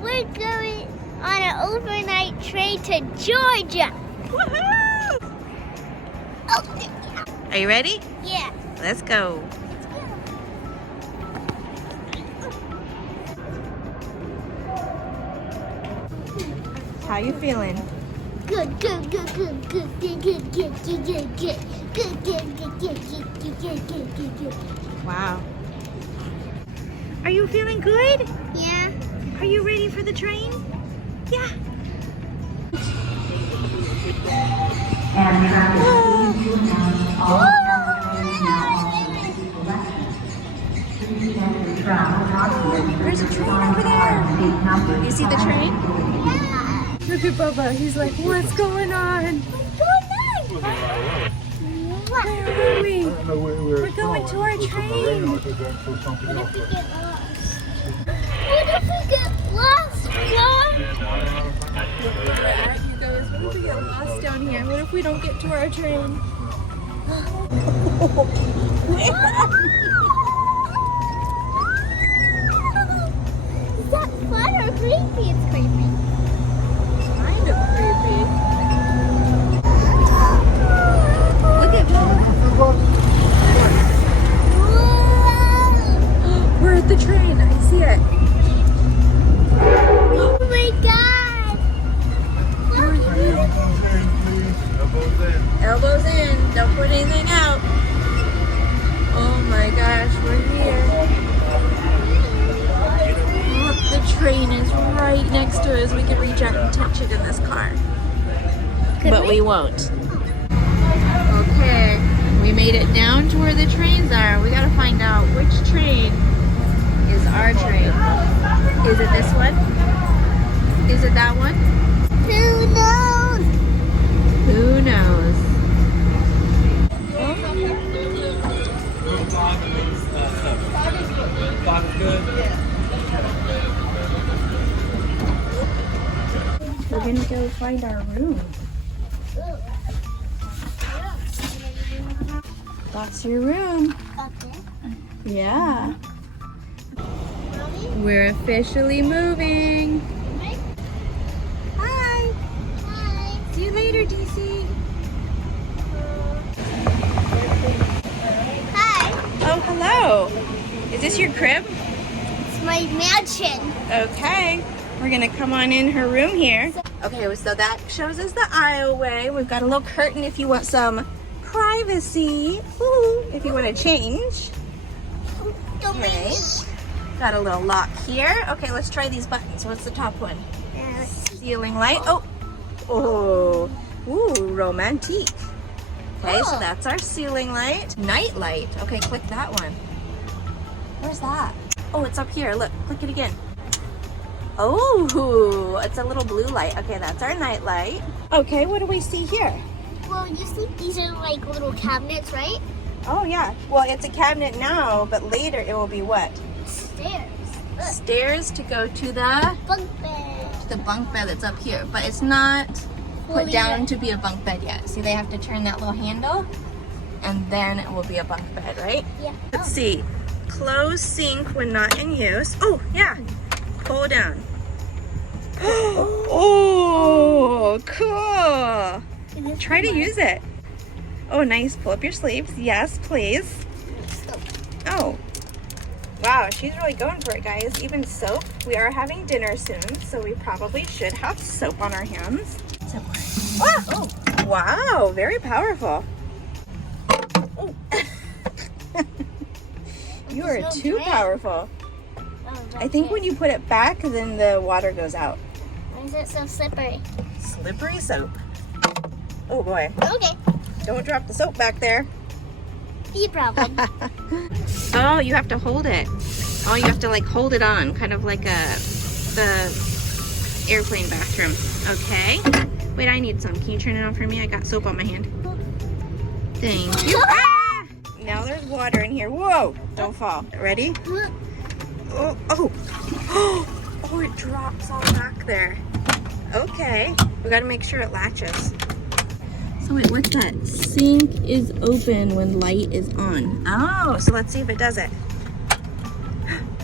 We're going on an overnight train to Georgia. Woohoo! Oh, yeah. Are you ready? Yeah. Let's go. How you feeling? Good, good, good, good, good, good, good, good, good, good, good, good, good, good, good, good, good, good. Wow. Are you feeling good? Yeah. Are you ready for the train? Yeah. There's a train over there. You see the train? Yeah. Look at Bubba. He's like, what's going on? What? Where are we? We're going to our train. What if we get lost? What if we get lost, Mom? Look where we're at, you guys. What if we get lost down here? What if we don't get to our train? Is that fun or creepy? It's creepy. Kind of creepy. Look at Bubba. We're at the train. I see it. Oh my God! Elbows in. Don't put anything out. Oh my gosh, we're here. Look, the train is right next to us. We can reach out and touch it in this car. But we won't. Okay, we made it down to where the trains are. We gotta find out which train is our train. Is it this one? Is it that one? Who knows? Who knows? We're gonna go find our room. That's your room. Yeah. We're officially moving. Hi. Hi. See you later, DC. Hi. Oh, hello. Is this your crib? It's my mansion. Okay. We're gonna come on in her room here. Okay, so that shows us the aisleway. We've got a little curtain if you want some privacy. Ooh, if you want to change. Don't make Okay. me. Got a little lock here. Okay, let's try these buttons. What's the top one? Ceiling light. Oh. Oh. Ooh, romantic. Okay, so Oh. that's our ceiling light. Night light. Okay, click that one. Where's that? Oh, it's up here. Look, click it again. Oh, it's a little blue light. Okay, that's our night light. Okay, what do we see here? Well, you see, these are like little cabinets, right? Oh, yeah. Well, it's a cabinet now, but later it will be what? Stairs. Look, Stairs to go to the bunk bed. bunk bed that's up here, but it's not put Fully down lit. to be a bunk bed yet. See, they have to turn that little handle, and then it will be a bunk bed, right? Yeah. Let's see. Close sink when not in use. Oh, yeah. Pull down. Oh, cool. Try to use it. Oh, nice. Pull up your sleeves. Yes, please. Oh. Wow, she's really going for it, guys. Even soap. We are having dinner soon, so we probably should have soap on our hands. Ah! Oh, wow. Very powerful. Oh. You are There's no too drain. powerful. Oh, I think when you put it back, then the water goes out. Why is it so slippery? Slippery soap. Oh boy. Okay. Don't drop the soap back there. The problem. Oh, you have to hold it. Oh, you have to like hold it on, kind of like the airplane bathroom. Okay. Wait, I need some. Can you turn it on for me? I got soap on my hand. Thank you. Ah! Now there's water in here. Whoa! Don't fall. Ready? Oh, oh. Oh, it drops all back there. Okay. We gotta make sure it latches. So Oh wait, what's that? Sink is open when light is on. Oh, so let's see if it does it.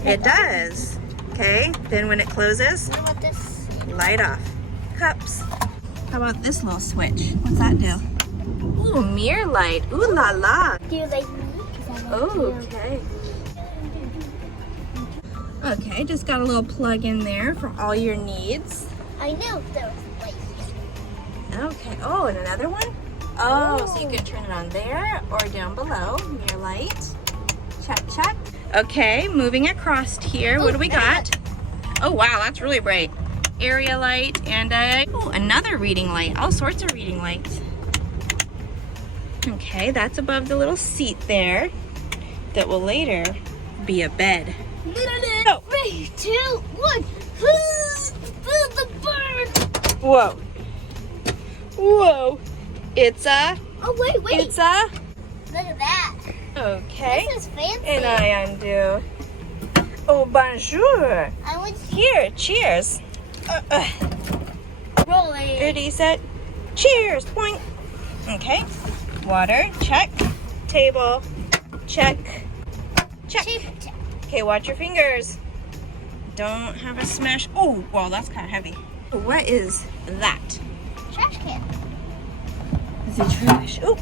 It does. Okay, then when it closes, What about this? light off. Cups. How about this little switch? What's that do? Ooh, mirror light. Ooh la la. Do you like me? 'Cause I like Oh, you. okay. Okay, just got a little plug in there for all your needs. I knew there was light here. Okay. Oh, and another one? Oh, so you can turn it on there or down below. Mirror light. Check, check. Okay, moving across here. What do we got? Oh, wow, that's really bright. Area light and another reading light. All sorts of reading lights. Okay, that's above the little seat there that will later be a bed. Oh. 3, 2, 1. Feel the burn. Whoa. Whoa. It's a... Oh, wait. It's a... Look at that. Okay. This is fancy. And I undo. Oh, bonjour. I want Here, cheers. rolling. Ready, set, cheers. Point. Okay. Water, check. Table, check. Check. Okay, watch your fingers. Don't have a smash. Oh, well, that's kind of heavy. What is that? Trash can. Is it trash? Oh,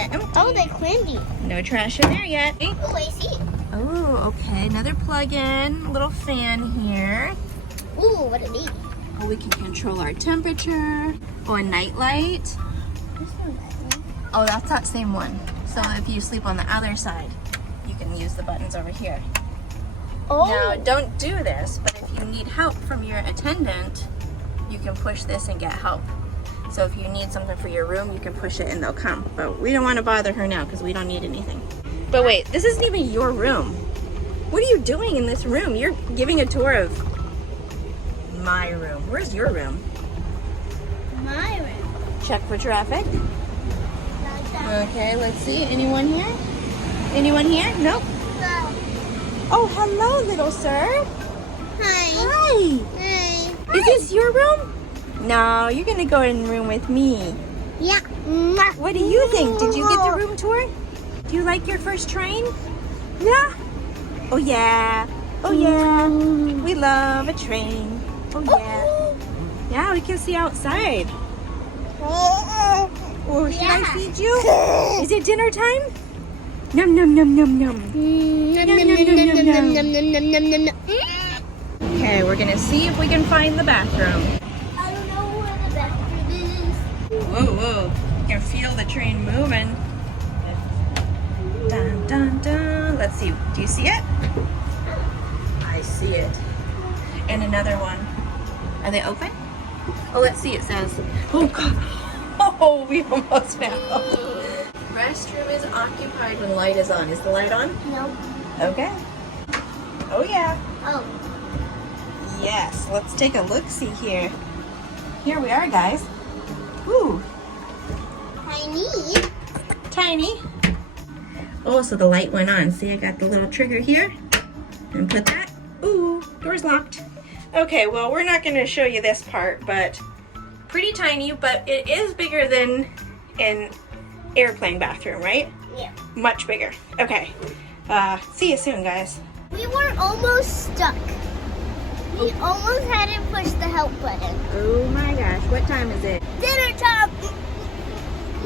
empty. Oh, they're candy. No trash in there yet. Oh, I see. Oh, okay. Another plug-in. Little fan here. Ooh, what a neat. Oh, we can control our temperature. Oh, a night light. This one's nice. Oh, that's that same one. So if you sleep on the other side, you can use the buttons over here. Oh. Now, don't do this, but if you need help from your attendant, you can push this and get help. So if you need something for your room, you can push it and they'll come. But we don't want to bother her now because we don't need anything. But wait, this isn't even your room. What are you doing in this room? You're giving a tour of my room. Where's your room? My room. Check for traffic. Like that. Okay, let's see. Anyone here? Anyone here? Nope. Wow. Oh, hello, little sir. Hi. Hi. Hi. Is this your room? No, you're gonna go in the room with me. Yeah. What do you think? Did you get the room tour? Do you like your first train? Yeah? Oh yeah. Oh yeah. We love a train. Oh yeah. Yeah, we can see outside. Oh, should I feed you? Is it dinner time? Num num num num num. Okay, we're gonna see if we can find the bathroom. I don't know where the bathroom is. Whoa, whoa. You can feel the train moving. Dun, dun, dun. Let's see. Do you see it? I see it. And another one. Are they open? Oh, let's see. It says. Oh, God. Oh, we almost fell. Restroom is occupied when light is on. Is the light on? No. Okay. Oh, yeah. Oh. Yes. Let's take a look-see here. Here we are, guys. Ooh. Tiny. Tiny. Oh, so the light went on. See, I got the little trigger here. And put that. Ooh, door's locked. Okay, well, we're not going to show you this part, but pretty tiny, but it is bigger than an airplane bathroom, right? Yeah. Much bigger. Okay. See you soon, guys. We were almost stuck. We almost had to push the help button. Oh my gosh, what time is it? Dinner time.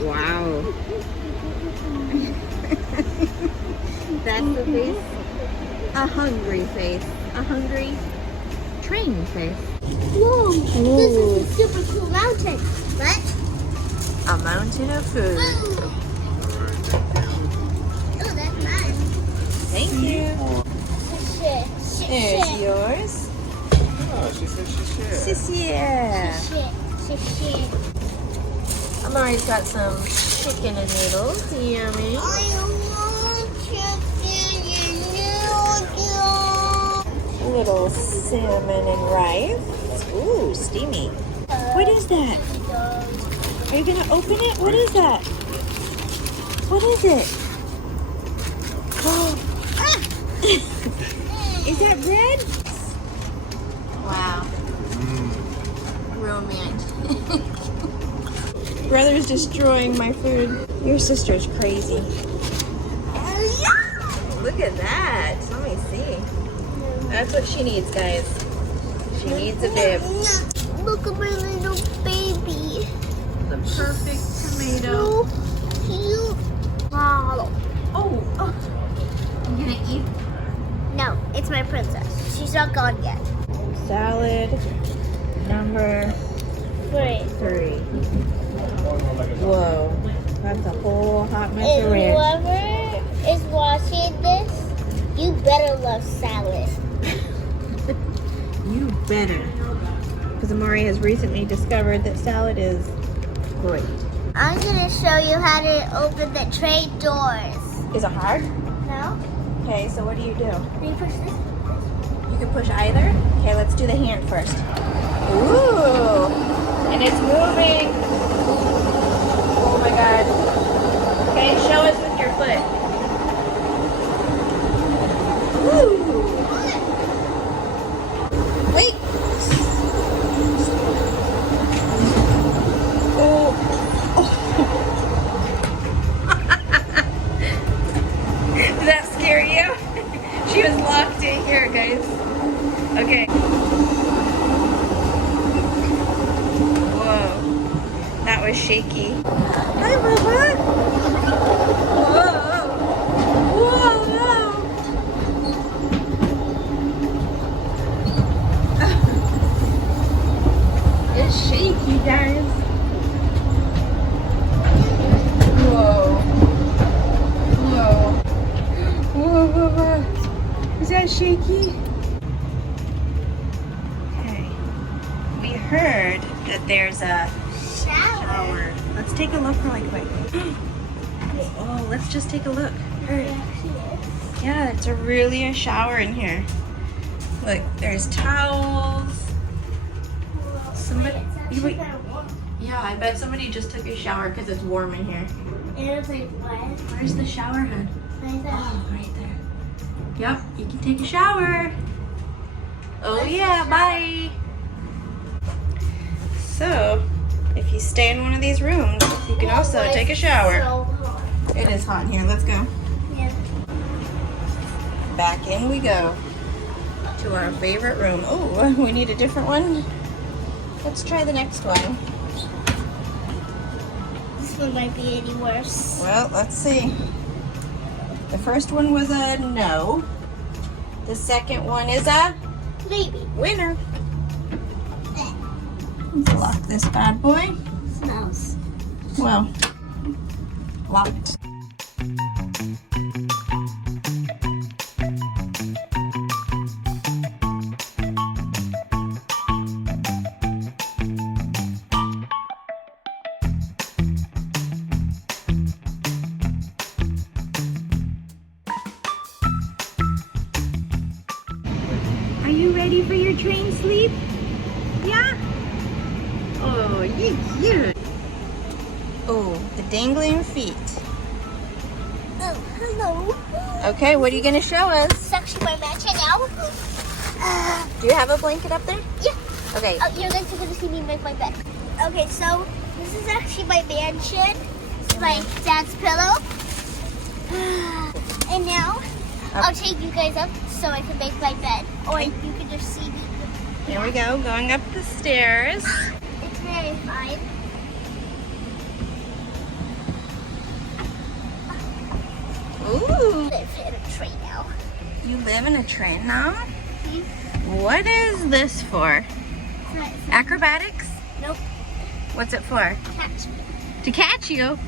Wow. That's the face. A hungry face. A hungry train face. Whoa, this is a super cool mountain. What? A mountain of food. Oh, that's mine. Thank you. Shit. There's yours. Oh, she said she shared. Yeah. Shit. Amari's got some chicken and noodles. Yummy. I want chicken and noodles. Little salmon and rice. Ooh, steamy. What is that? Are you gonna open it? What is that? What is it? Oh. Is that bread? Wow. Romantic. brother's destroying my food. Your sister's crazy. Look at that. Let me see. That's what she needs, guys. She needs a bib. Look at my little baby. The perfect tomato. So cute. Wow. Oh. I'm gonna eat. No, it's my princess. She's not gone yet. Salad number 3. Whoa. That's a whole hot mess of And ranch. whoever is watching this, you better love salad. You better. Because Amari has recently discovered that salad is great. I'm gonna show you how to open the train doors. Is it hard? No? Okay, so what do? Can you push this? You can push either? Okay, let's do the hand first. Ooh! And it's moving. Oh my god. Okay, show us with your foot. Woo! Wait! Oh! Did that scare you? She was locked in here, guys. Okay. Whoa. That was shaky. Hi, Bubba. Whoa. Whoa. It's shaky, guys. Whoa. Whoa. Whoa, Bubba. Is that shaky? Okay. We heard that there's a shower. Let's take a look really quick. Oh, let's just take a look. Yeah, it's really a shower in here. Look, there's towels. Somebody, yeah, I bet somebody just took a shower because it's warm in here. Where's the shower head? Oh, right there. Yep, you can take a shower. Oh yeah, bye. So, if you stay in one of these rooms, you can also take a shower. It is hot in here. Let's go. Yeah. Back in we go to our favorite room. Oh, we need a different one. Let's try the next one. This one might be any worse. Well, let's see. The first one was a no. The second one is a Maybe. winner. Let's lock this bad boy. Smells. Well, locked. Are you ready for your train sleep? Yeah? Oh, you cute. Oh, the dangling feet. Oh, hello. Okay, what are you gonna show us? It's actually my mansion now. Do you have a blanket up there? Yeah. Okay. Oh, you're going to see me make my bed. Okay, so this is actually my mansion. It's my dad's pillow. And now I'll take you guys up so I can make my bed. Or you can just see me. Here we go, going up the stairs. It's very fine. Ooh, I live in a train now. you live in a train now? Hmm? What is this for? Acrobatics? Nope. What's it for? Catch me. To catch you?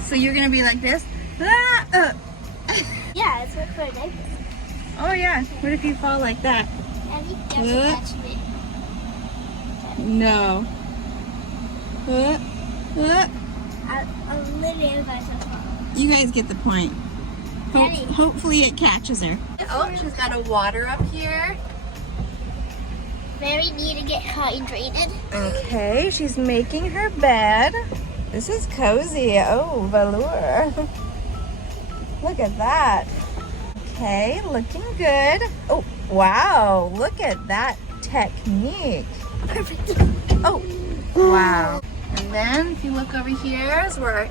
So you're gonna be like this? Ah, Yeah, it's what for a diaper. Oh yeah, what if you fall like that? And you have to catch me. No. I'll literally advise her. You guys get the point. Daddy. Hopefully it catches her. Oh, she's got a water up here. Very need to get hydrated. Okay, she's making her bed. This is cozy. Oh, velour. Look at that. Okay, looking good. Oh, wow. Look at that technique. Perfect. Oh, wow. And And then if you look over here is where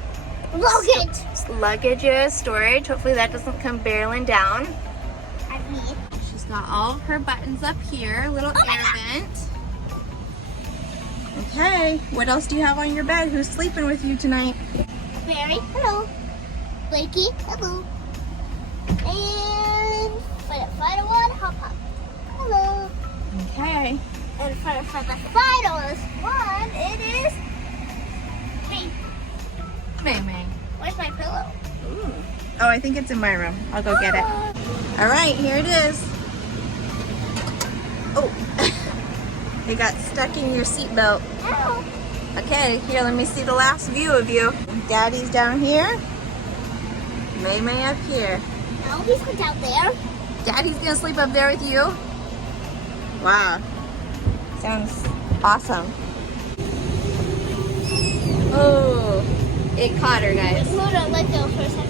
Luggage. luggage storage. Hopefully that doesn't come barreling down. I mean, She's got all of her buttons up here, little air vent. Okay, what else do you have on your bed? Who's sleeping with you tonight? Mary, hello. Blakey, hello. And for the final one, hop hop. Hello. Okay. And for the finalist one, it is me. May. Where's my pillow? Ooh. Oh, I think it's in my room. I'll go get it. All right, here it is. Oh, it got stuck in your seatbelt. Ow. Okay, here, let me see the last view of you. Daddy's down here. May up here. No, he's down there. Daddy's gonna sleep up there with you. Wow. Sounds awesome. Oh, it caught her, guys. Hold on, let go for a second.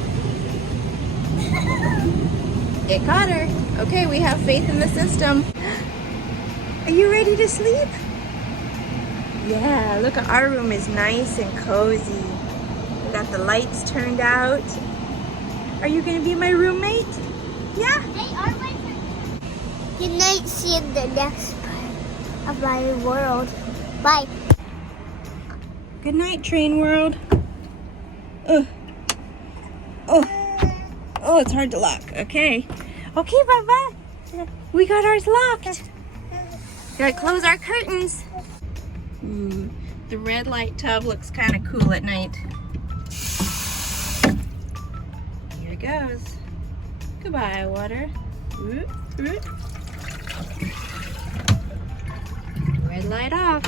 It caught her. Okay, we have faith in the system. Are you ready to sleep? Yeah, look, our room is nice and cozy. We got the lights turned out. Are you gonna be my roommate? Yeah. They are my friends. Good night, see you in the next part of my world. Bye. Good night, train world. Oh, it's hard to lock. Okay. Okay, Baba. We got ours locked. Gotta close our curtains. Ooh, the red light tub looks kind of cool at night. Here it goes. Goodbye, water. Oop, oop. Red light off.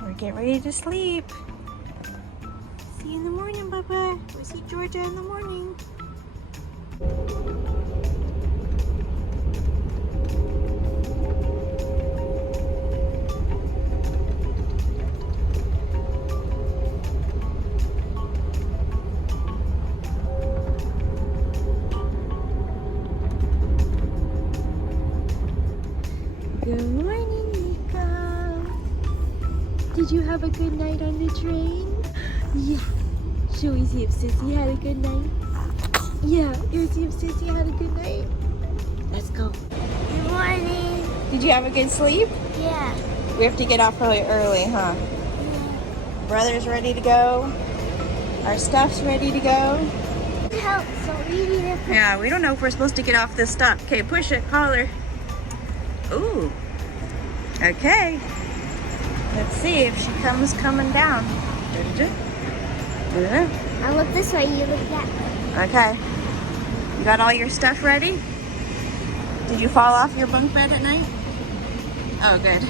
We're getting ready to sleep. See you in the morning, Bubba. We'll see Georgia in the morning. Good morning, Nico. Did you have a good night on the train? Yeah. Should we see if Sissy had a good night? Yeah. You want to see if Sissy had a good night? Let's go. Good morning. Did you have a good sleep? Yeah. We have to get off really early, huh? Brother's ready to go. Our stuff's ready to go. Help, so we need to put Yeah, we don't know if we're supposed to get off this stop. Okay, push it, collar. Ooh. Okay. Let's see if she comes coming down. I look this way, you look that way. Okay. You got all your stuff ready? Did you fall off your bunk bed at night? Oh, good.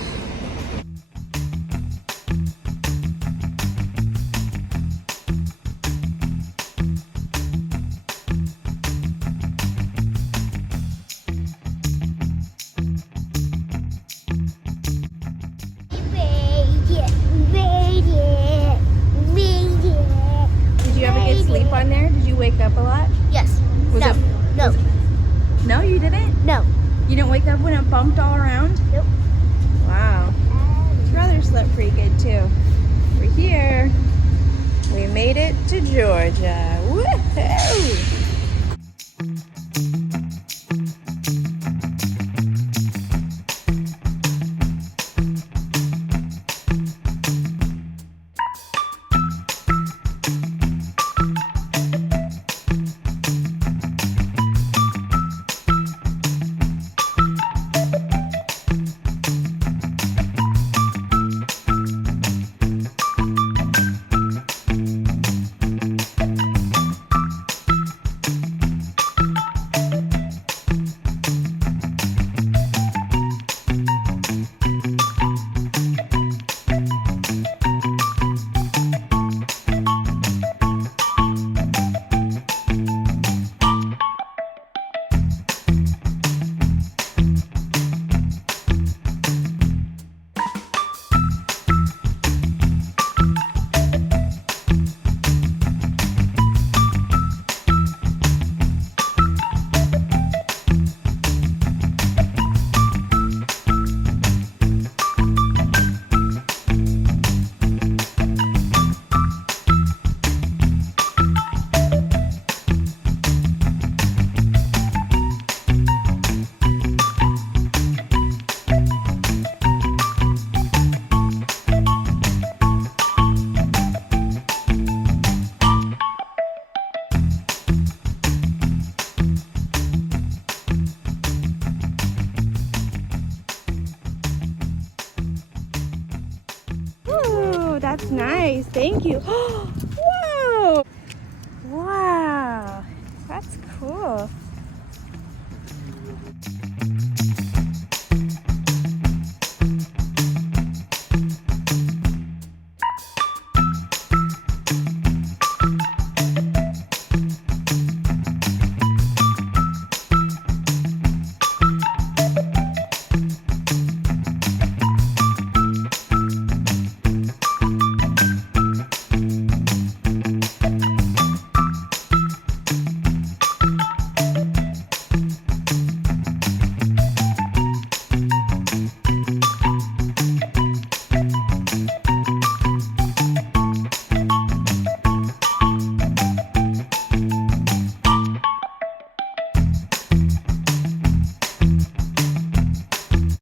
Did you have a good sleep on there? Did you wake up a lot? Yes. Was No. it- No. No, you didn't? No. You didn't wake up when it bumped all around? Nope. Wow. Brother slept pretty good too. We're here. We made it to Georgia. Woohoo! nice. Thank you.